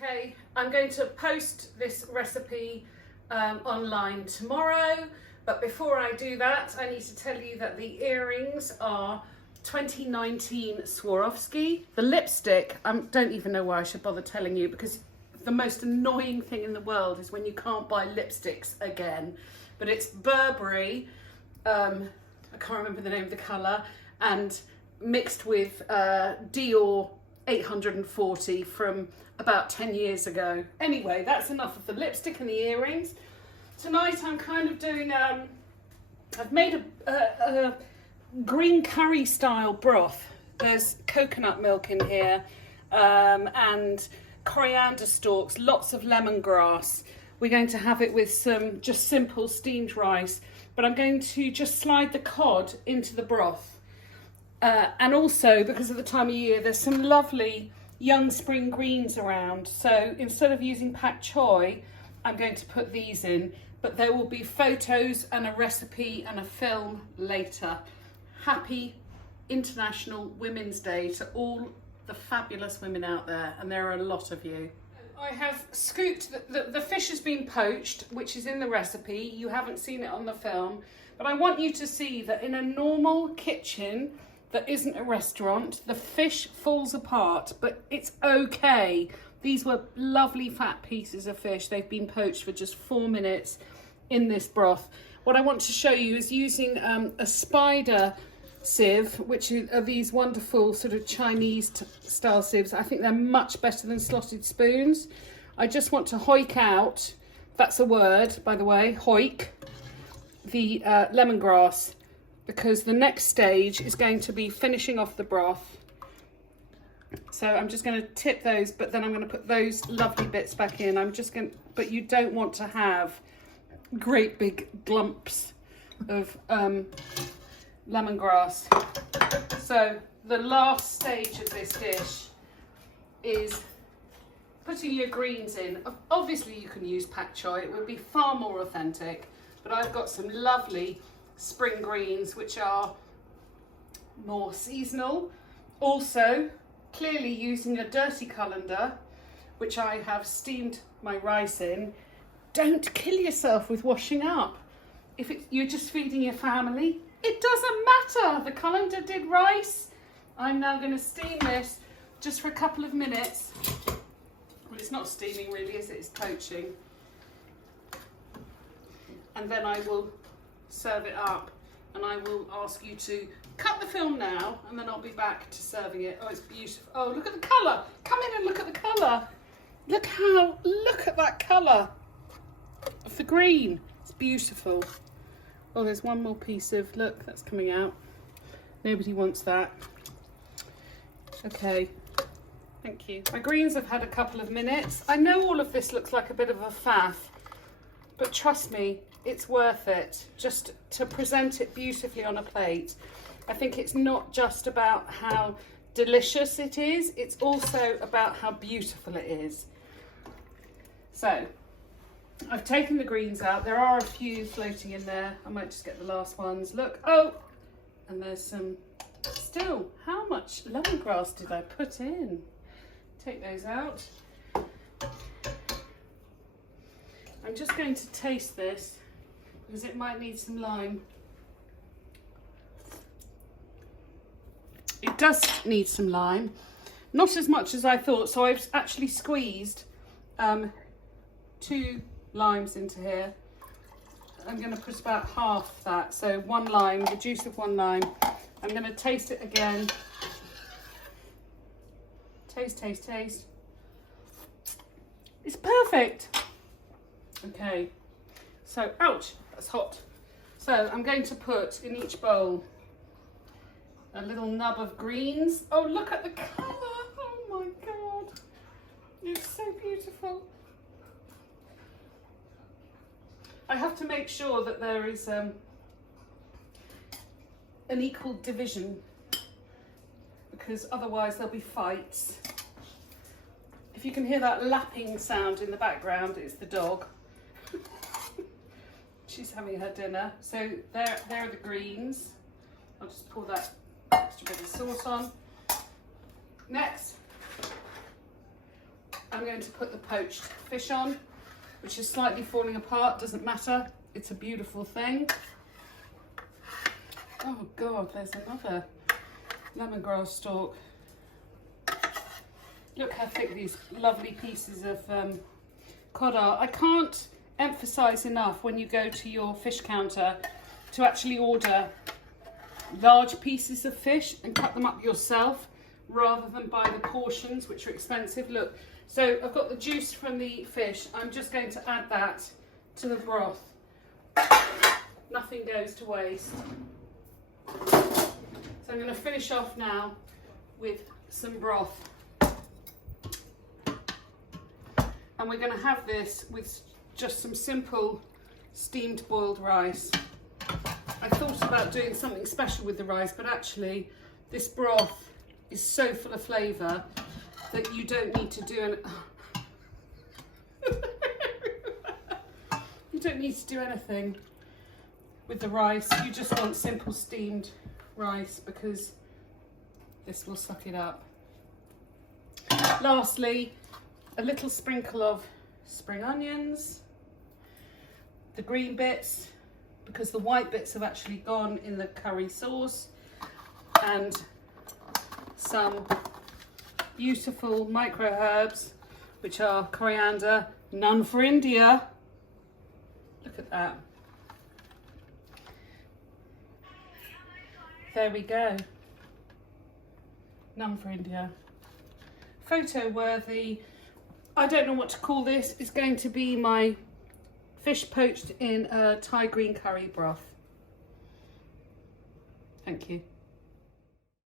Okay, I'm going to post this recipe online tomorrow, but before I do that, I need to tell you that the earrings are 2019 Swarovski. The lipstick, I don't even know why I should bother telling you, because the most annoying thing in the world is when you can't buy lipsticks again. But it's Burberry, I can't remember the name of the colour, and mixed with Dior 840 from about 10 years ago. Anyway, that's enough of the lipstick and the earrings. Tonight I'm kind of doing, I've made a green curry style broth. There's coconut milk in here and coriander stalks, lots of lemongrass. We're going to have it with some just simple steamed rice, but I'm going to just slide the cod into the broth. And also, because of the time of year, there's some lovely young spring greens around. So instead of using pak choi, I'm going to put these in, but there will be photos and a recipe and a film later. Happy International Women's Day to all the fabulous women out there, and there are a lot of you. I have scooped, the fish has been poached, which is in the recipe. You haven't seen it on the film, but I want you to see that in a normal kitchen that isn't a restaurant, the fish falls apart, but it's okay. These were lovely fat pieces of fish. They've been poached for just 4 minutes in this broth. What I want to show you is using a spider sieve, which are these wonderful sort of Chinese style sieves. I think they're much better than slotted spoons. I just want to hoik out, that's a word by the way, hoik, the lemongrass, because the next stage is going to be finishing off the broth. So I'm just going to tip those, but then I'm going to put those lovely bits back in. But you don't want to have great big glumps of lemongrass. So the last stage of this dish is putting your greens in. Obviously you can use pak choi, it would be far more authentic, but I've got some lovely spring greens which are more seasonal. Also, clearly using a dirty colander, which I have steamed my rice in. Don't kill yourself with washing up. If you're just feeding your family, it doesn't matter. The colander did rice. I'm now going to steam this just for a couple of minutes. Well, it's not steaming really, is it? It's poaching. And then I will serve it up, and I will ask you to cut the film now, and then I'll be back to serving it. Oh, it's beautiful. Oh, look at the colour. Come in and look at the colour. Look at that colour of the green. It's beautiful. Oh, there's one more piece of, look, that's coming out. Nobody wants that. Okay, thank you. My greens have had a couple of minutes. I know all of this looks like a bit of a faff, but trust me, it's worth it just to present it beautifully on a plate. I think it's not just about how delicious it is, it's also about how beautiful it is. So, I've taken the greens out. There are a few floating in there. I might just get the last ones. Look, oh, and there's some still. How much lemongrass did I put in? Take those out. I'm just going to taste this because it might need some lime. It does need some lime, not as much as I thought. So I've actually squeezed 2 limes into here. I'm going to put about half that, so 1 lime, the juice of 1 lime. I'm going to taste it again. Taste, taste, taste. It's perfect. Okay, so ouch, that's hot. So I'm going to put in each bowl a little nub of greens. Oh, look at the colour. Oh my God, it's so beautiful. I have to make sure that there is an equal division, because otherwise there'll be fights. If you can hear that lapping sound in the background, it's the dog. She's having her dinner. So there are the greens. I'll just pour that extra bit of sauce on. Next, I'm going to put the poached fish on, which is slightly falling apart, doesn't matter. It's a beautiful thing. Oh God, there's another lemongrass stalk. Look how thick these lovely pieces of cod are. I can't emphasize enough when you go to your fish counter to actually order large pieces of fish and cut them up yourself rather than buy the portions, which are expensive. Look, so I've got the juice from the fish. I'm just going to add that to the broth. Nothing goes to waste. So I'm going to finish off now with some broth. And we're going to have this with just some simple steamed boiled rice. I thought about doing something special with the rice, but actually this broth is so full of flavour that you don't need to do you don't need to do anything with the rice. You just want simple steamed rice because this will suck it up. Lastly, a little sprinkle of spring onions, the green bits, because the white bits have actually gone in the curry sauce, and some beautiful micro herbs, which are coriander, none for India. Look at that. There we go. None for India. Photo worthy. I don't know what to call this. It's going to be my fish poached in a Thai green curry broth. Thank you.